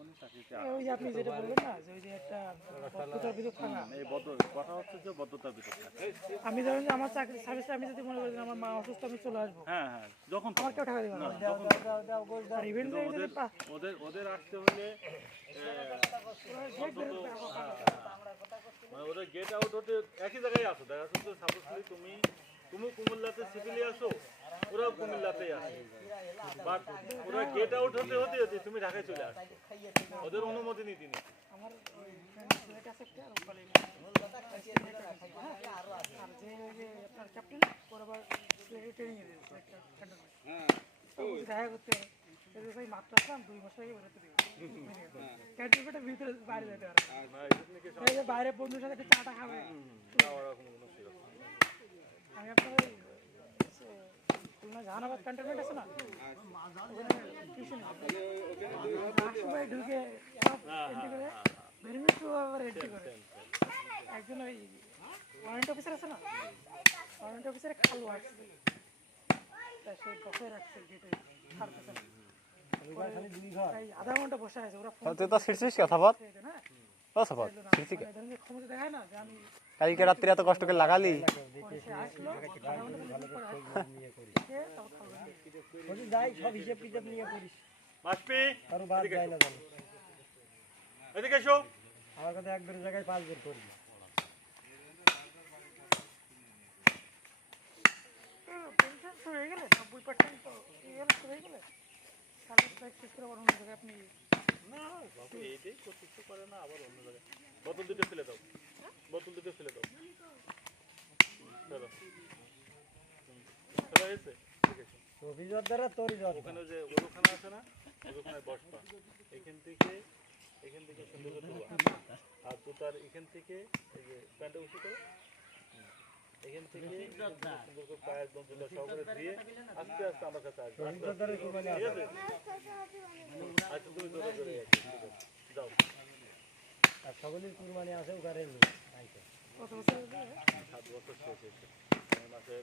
তখনই চাকরিতে এই ওই আপনি যেটা বললেন না যে ওই যে একটা বদ্ধতার ভিতর থাকা। এই বদ্ধ কথা হচ্ছে যে বদ্ধতার ভিতর থাকা। আমি ধরেন যে আমার চাকরি সার্ভিসে আমি যদি মনে করি আমার মা অসুস্থ আমি চলে আসব। হ্যাঁ হ্যাঁ যখন আমার কেউ টাকা দেবে না। আর ওদের ওদের ওদের আসতে হলে হ্যাঁ, মানে ওদের গেট আউট হতে একই জায়গায় আসো দেখা যাচ্ছে যে সাপোজলি তুমি তুমি কুমিল্লাতে সিভিলি আসো ওরাও কুমিল্লাতেই আসে বাট ওরা গেট আউট হতে হতে হতে তুমি ঢাকায় চলে ওদের অনুমতি নিতে দেখা করতে ভাই মাত্র আসলাম দুই মাস আগে বেরোতে দিবে ভিতরে বাইরে যেতে পারে না। এই যে বাইরে বন্ধুর সাথে একটু চাটা খাবে আমি আপনার ওই খুলনা জাহানাবাদ ক্যান্টনমেন্ট আছে না টিউশন ঢুকে এন্ট্রি করে বেরোমি আবার এন্ট্রি করে একজন ওই ওয়ারেন্ট অফিসার আছে না ওয়ারেন্ট অফিসারে খালু আসছে তা সেই বসে রাখছে গেটে ছাড়তেছে না আধা ঘণ্টা বসে আছে ওরা তুই তো কথা বল করছে না ও সফর ছিড়ছি কে ধরেন যে ক্ষমতা দেখায় না যে আমি কালকে রাত্রে এত কষ্ট করে লাগালি? আমার কথা একবার জায়গায় পাঁচ বের করবি হয়ে গেলে নব্বই পার্সেন্ট তো হয়ে আপনি না করতে ইচ্ছে করে না আবার অন্য জায়গায়। হয়েছে? আছে। অভিযোগ দ্বারা তোর ওখানে যে ওখানে আছে না ওখানে বসবা। এখান থেকে এখান থেকে সুন্দর করে তুলবা আর এখান থেকে এই যে প্যান্টে উঁচু করো এখান থেকে সুন্দর করে পায়ে একদম সহকারে দিয়ে আস্তে আস্তে আমার কাছে আসবে। ঠিক আছে? আচ্ছা তুমি যাও। আর সকলের কুরবানি আছে ওখানে কত বছর সাত বছর শেষ হয়েছে। মাসের